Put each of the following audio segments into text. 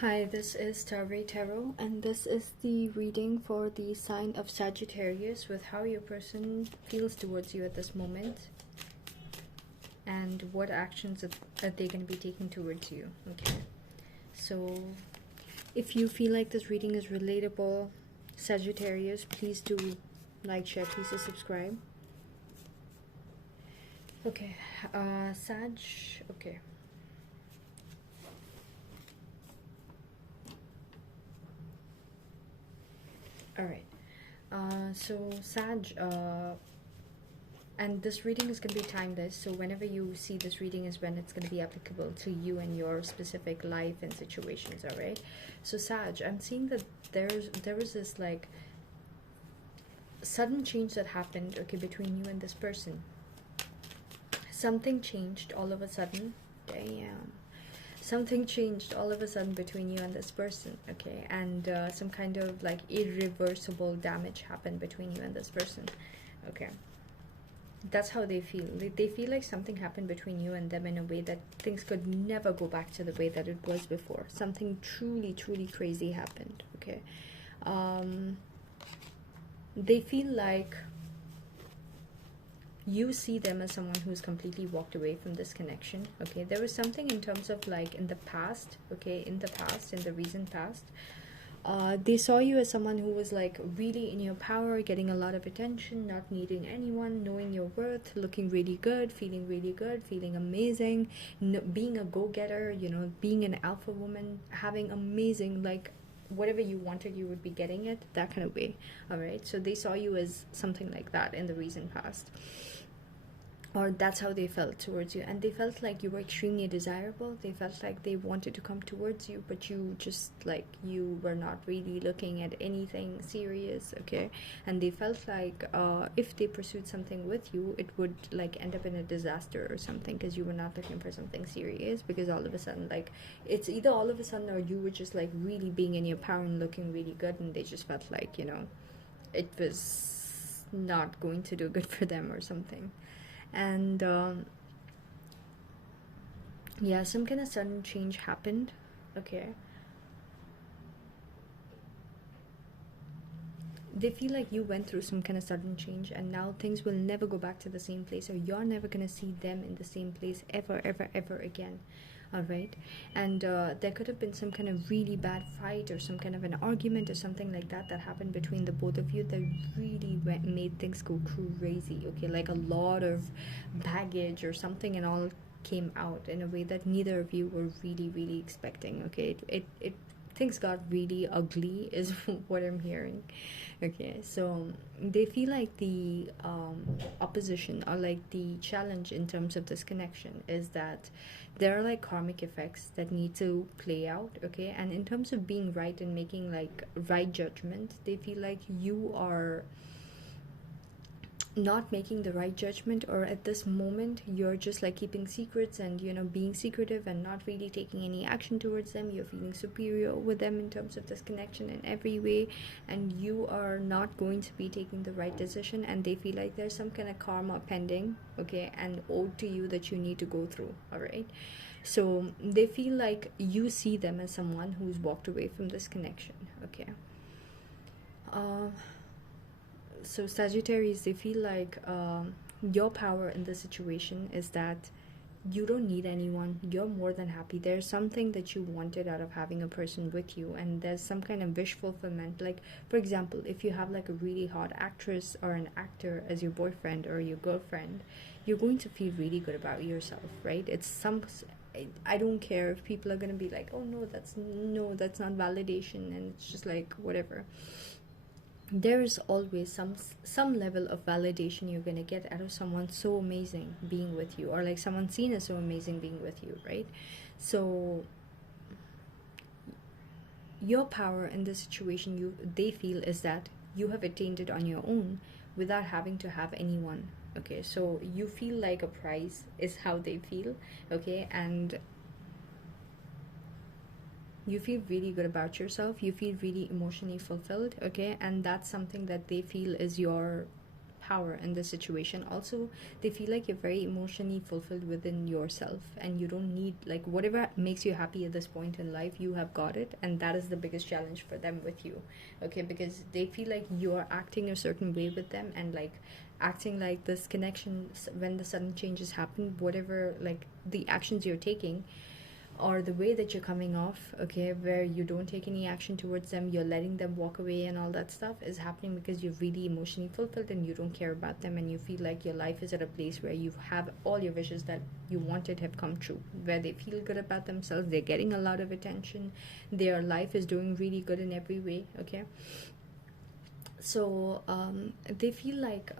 Hi, this is Starry Tarot, and this is the reading for the sign of Sagittarius with how your person feels towards you at this moment and what actions are they going to be taking towards you. Okay, so if you feel like this reading is relatable, Sagittarius, please do like, share, please subscribe. Okay, Sag, okay. Alright, so Sag, and this reading is going to be timeless, so whenever you see this reading is when it's going to be applicable to you and your specific life and situations. All right, so Sag, I'm seeing that there was this like sudden change that happened, okay, between you and this person. Something changed all of a sudden. Damn, something changed all of a sudden between you and this person, okay, and some kind of like irreversible damage happened between you and this person. Okay, that's how they feel. They feel like something happened between you and them in a way that things could never go back to the way that it was before. Something truly, truly crazy happened, okay? They feel like you see them as someone who's completely walked away from this connection, okay? There was something in terms of like in the past, okay? In the recent past, they saw you as someone who was like really in your power, getting a lot of attention, not needing anyone, knowing your worth, looking really good, feeling amazing, being a go-getter, you know, being an alpha woman, having amazing, like whatever you wanted you would be getting it, that kind of way. All right, so they saw you as something like that in the recent past, or that's how they felt towards you, and they felt like you were extremely desirable. They felt like they wanted to come towards you, but you just like you were not really looking at anything serious, okay? And they felt like if they pursued something with you, it would like end up in a disaster or something, because you were not looking for something serious, because all of a sudden, like, it's either all of a sudden or you were just like really being in your power and looking really good, and they just felt like, you know, it was not going to do good for them or something. And yeah, some kind of sudden change happened, okay? They feel like you went through some kind of sudden change, and now things will never go back to the same place, or you're never gonna see them in the same place ever again. All right, and there could have been some kind of really bad fight or some kind of an argument or something like that that happened between the both of you that really made things go crazy, okay? Like a lot of baggage or something and all came out in a way that neither of you were really expecting, okay? It things got really ugly is what I'm hearing. Okay, so they feel like the opposition or like the challenge in terms of this connection is that there are like karmic effects that need to play out, okay? And in terms of being right and making like right judgment, they feel like you are not making the right judgment, or at this moment you're just like keeping secrets and, you know, being secretive and not really taking any action towards them. You're feeling superior with them in terms of this connection in every way, and you are not going to be taking the right decision, and they feel like there's some kind of karma pending, okay, and owed to you that you need to go through. All right, so they feel like you see them as someone who's walked away from this connection, okay? So Sagittarius, they feel like your power in this situation is that you don't need anyone. You're more than happy. There's something that you wanted out of having a person with you, and there's some kind of wish fulfillment. Like, for example, if you have like a really hot actress or an actor as your boyfriend or your girlfriend, you're going to feel really good about yourself, right? It's some, I don't care if people are going to be like, oh no, that's not validation, and it's just like whatever. There's always some level of validation you're gonna get out of someone so amazing being with you, or like someone seen as so amazing being with you, right? So your power in this situation, they feel, is that you have attained it on your own without having to have anyone, okay? So you feel like a prize is how they feel, okay? And you feel really good about yourself, you feel really emotionally fulfilled, okay? And that's something that they feel is your power in the situation. Also, they feel like you're very emotionally fulfilled within yourself, and you don't need, like, whatever makes you happy at this point in life, you have got it, and that is the biggest challenge for them with you. Okay, because they feel like you are acting a certain way with them, and like acting like this connection, when the sudden changes happen, whatever, like the actions you're taking or the way that you're coming off, okay, where you don't take any action towards them, you're letting them walk away and all that stuff, is happening because you're really emotionally fulfilled and you don't care about them, and you feel like your life is at a place where you have all your wishes that you wanted have come true, where they feel good about themselves, they're getting a lot of attention, their life is doing really good in every way. Okay, so they feel like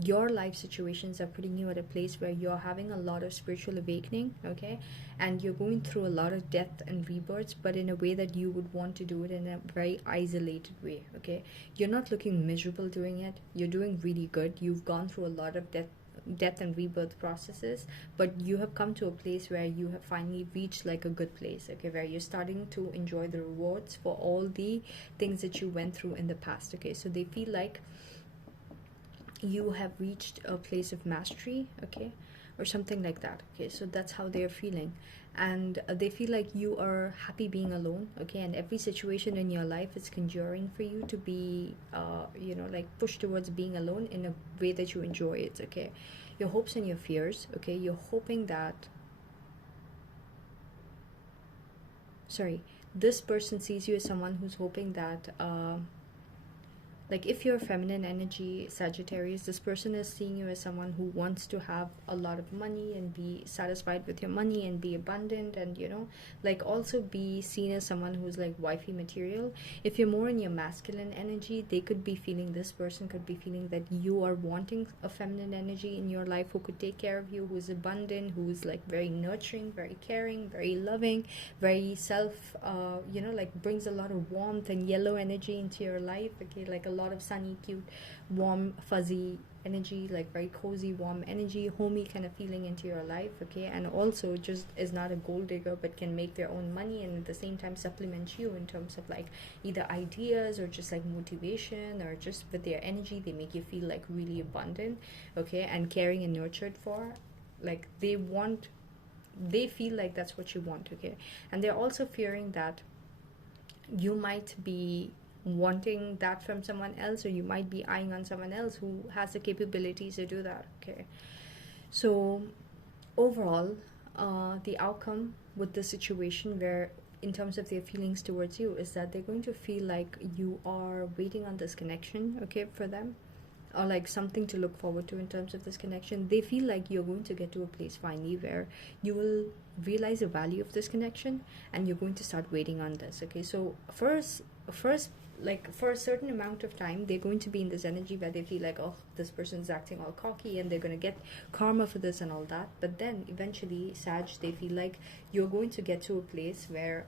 your life situations are putting you at a place where you're having a lot of spiritual awakening. Okay, and you're going through a lot of death and rebirths, but in a way that you would want to do it in a very isolated way. Okay, you're not looking miserable doing it, you're doing really good, you've gone through a lot of death and rebirth processes, but you have come to a place where you have finally reached like a good place. Okay, where you're starting to enjoy the rewards for all the things that you went through in the past. Okay, so they feel like you have reached a place of mastery. Okay, or something like that. Okay, so that's how they're feeling, and they feel like you are happy being alone. Okay, and every situation in your life is conjuring for you to be like pushed towards being alone in a way that you enjoy it. Okay, your hopes and your fears. Okay, you're hoping that, sorry, this person sees you as someone who's hoping that like if you're feminine energy Sagittarius, this person is seeing you as someone who wants to have a lot of money and be satisfied with your money and be abundant, and like also be seen as someone who's like wifey material. If you're more in your masculine energy, they could be feeling, this person could be feeling that you are wanting a feminine energy in your life who could take care of you, who's abundant, who's like very nurturing, very caring, very loving, very self like brings a lot of warmth and yellow energy into your life. Okay, like a lot of sunny, cute, warm, fuzzy energy, like very cozy, warm energy, homey kind of feeling into your life. Okay, and also just is not a gold digger but can make their own money, and at the same time supplement you in terms of like either ideas or just like motivation, or just with their energy they make you feel like really abundant. Okay, and caring and nurtured for, like they feel like that's what you want. Okay, and they're also fearing that you might be wanting that from someone else, or you might be eyeing on someone else who has the capabilities to do that. Okay, so overall the outcome with the situation, where in terms of their feelings towards you, is that they're going to feel like you are waiting on this connection. Okay, for them, or like something to look forward to in terms of this connection. They feel like you're going to get to a place finally where you will realize the value of this connection, and you're going to start waiting on this. Okay, so first like for a certain amount of time they're going to be in this energy where they feel like, oh, this person's acting all cocky and they're going to get karma for this and all that. But then eventually, Sag, they feel like you're going to get to a place where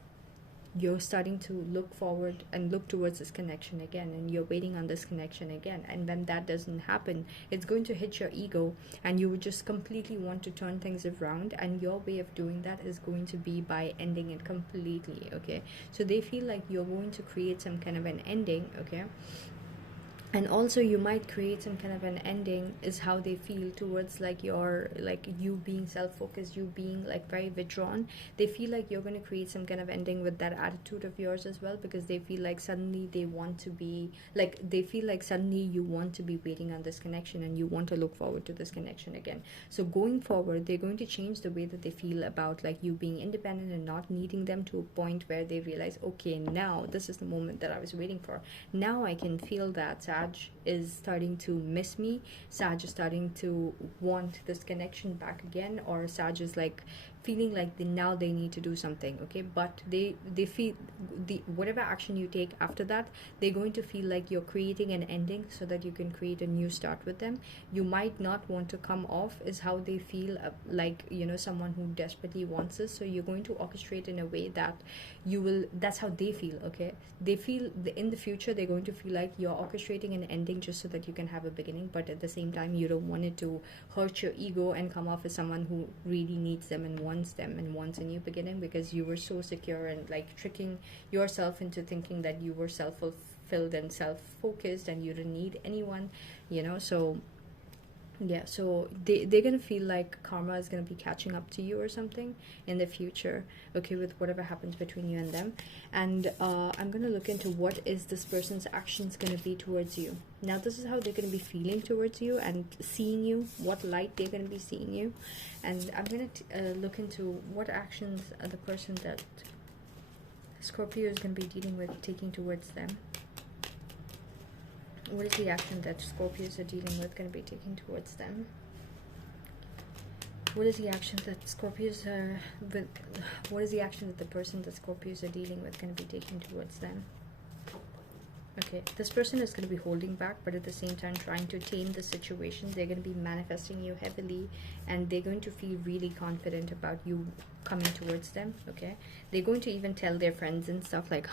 you're starting to look forward and look towards this connection again, and you're waiting on this connection again. And when that doesn't happen, it's going to hit your ego, and you would just completely want to turn things around, and your way of doing that is going to be by ending it completely. Okay, so they feel like you're going to create some kind of an ending. Okay, and also you might create some kind of an ending, is how they feel towards like your, like you being self-focused, you being like very withdrawn. They feel like you're going to create some kind of ending with that attitude of yours as well, because they feel like suddenly they want to be like, they feel like suddenly you want to be waiting on this connection and you want to look forward to this connection again. So going forward, they're going to change the way that they feel about like you being independent and not needing them, to a point where they realize, okay, now this is the moment that I was waiting for. Now I can feel that Sag is starting to miss me. Sag is starting to want this connection back again, or Sag is like feeling like now they need to do something. Okay, but they feel the whatever action you take after that, they're going to feel like you're creating an ending so that you can create a new start with them. You might not want to come off, is how they feel, like someone who desperately wants this. So you're going to orchestrate in a way that you will, that's how they feel. Okay, they feel in the future they're going to feel like you're orchestrating an ending just so that you can have a beginning, but at the same time you don't want it to hurt your ego and come off as someone who really needs them and wants a new beginning, because you were so secure and like tricking yourself into thinking that you were self-filled and self-focused, and you don't need anyone, you know. So yeah, so they're gonna feel like karma is gonna be catching up to you or something in the future, okay, with whatever happens between you and them. And I'm gonna look into what is this person's actions gonna be towards you. Now this is how they're gonna be feeling towards you and seeing you, what light they're gonna be seeing you. And I'm gonna look into what actions the person that Scorpio is gonna be dealing with taking towards them. What is the action that Scorpios are dealing with going to be taking towards them? What is the action that Scorpios are with? What is the action that the person that Scorpios are dealing with going to be taking towards them? Okay, this person is going to be holding back, but at the same time trying to tame the situation. They're going to be manifesting you heavily, and they're going to feel really confident about you coming towards them, okay? They're going to even tell their friends and stuff like,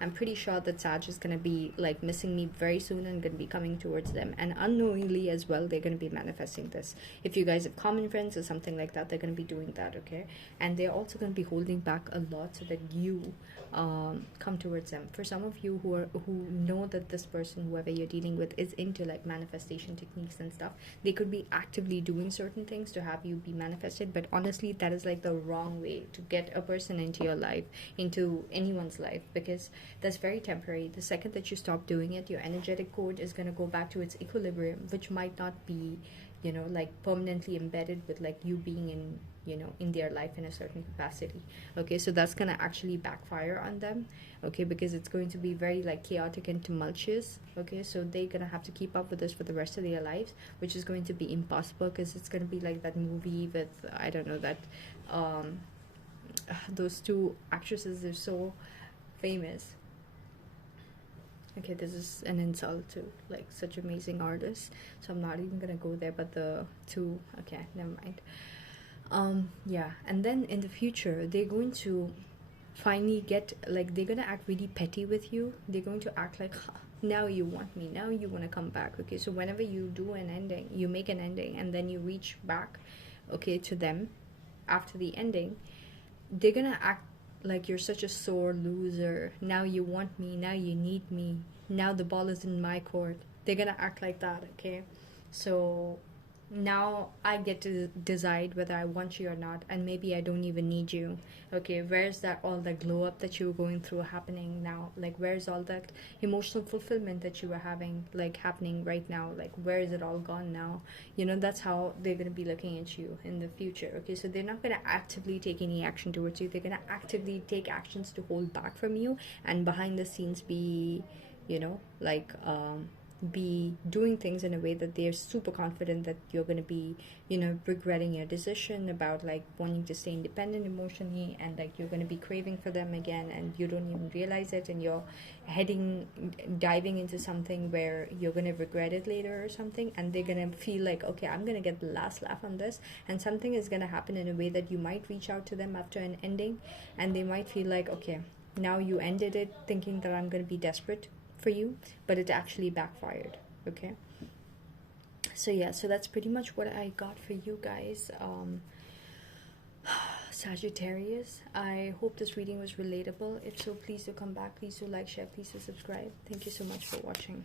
I'm pretty sure that Sag is going to be like missing me very soon and going to be coming towards them. And unknowingly as well, they're going to be manifesting this. If you guys have common friends or something like that, they're going to be doing that, okay? And they're also going to be holding back a lot so that you come towards them. For some of you who know that this person, whoever you're dealing with, is into like manifestation techniques and stuff, they could be actively doing certain things to have you be manifested. But honestly, that is like the wrong way to get a person into your life, into anyone's life, because that's very temporary. The second that you stop doing it, your energetic code is going to go back to its equilibrium, which might not be, you know, like permanently embedded with like you being in, you know, in their life in a certain capacity, okay? So that's gonna actually backfire on them, okay, because it's going to be very like chaotic and tumultuous, okay? So they're gonna have to keep up with this for the rest of their lives, which is going to be impossible, because it's gonna be like that movie with, I don't know, that those two actresses, they're so famous. Okay, this is an insult to like such amazing artists, so I'm not even gonna go there. But the two, okay, never mind. Yeah, and then in the future they're going to finally get like, they're gonna act really petty with you. They're going to act like, huh, now you want me, now you want to come back, okay? So whenever you do an ending, you make an ending and then you reach back, okay, to them after the ending, they're gonna act like you're such a sore loser. Now you want me, now you need me, now the ball is in my court. They're gonna act like that, okay? So now I get to decide whether I want you or not, and maybe I don't even need you, okay? Where's that all the glow up that you were going through happening now? Like, where's all that emotional fulfillment that you were having like happening right now? Like, where is it all gone now? You know, that's how they're going to be looking at you in the future, okay? So they're not going to actively take any action towards you. They're going to actively take actions to hold back from you, and behind the scenes be, you know, like be doing things in a way that they're super confident that you're going to be, you know, regretting your decision about like wanting to stay independent emotionally, and like you're going to be craving for them again, and you don't even realize it, and you're diving into something where you're going to regret it later or something. And they're going to feel like, okay, I'm going to get the last laugh on this, and something is going to happen in a way that you might reach out to them after an ending, and they might feel like, okay, now you ended it thinking that I'm going to be desperate for you, but it actually backfired, okay? So yeah, so that's pretty much what I got for you guys, Sagittarius. I hope this reading was relatable. If so, please do come back, please do like, share, please do subscribe. Thank you so much for watching.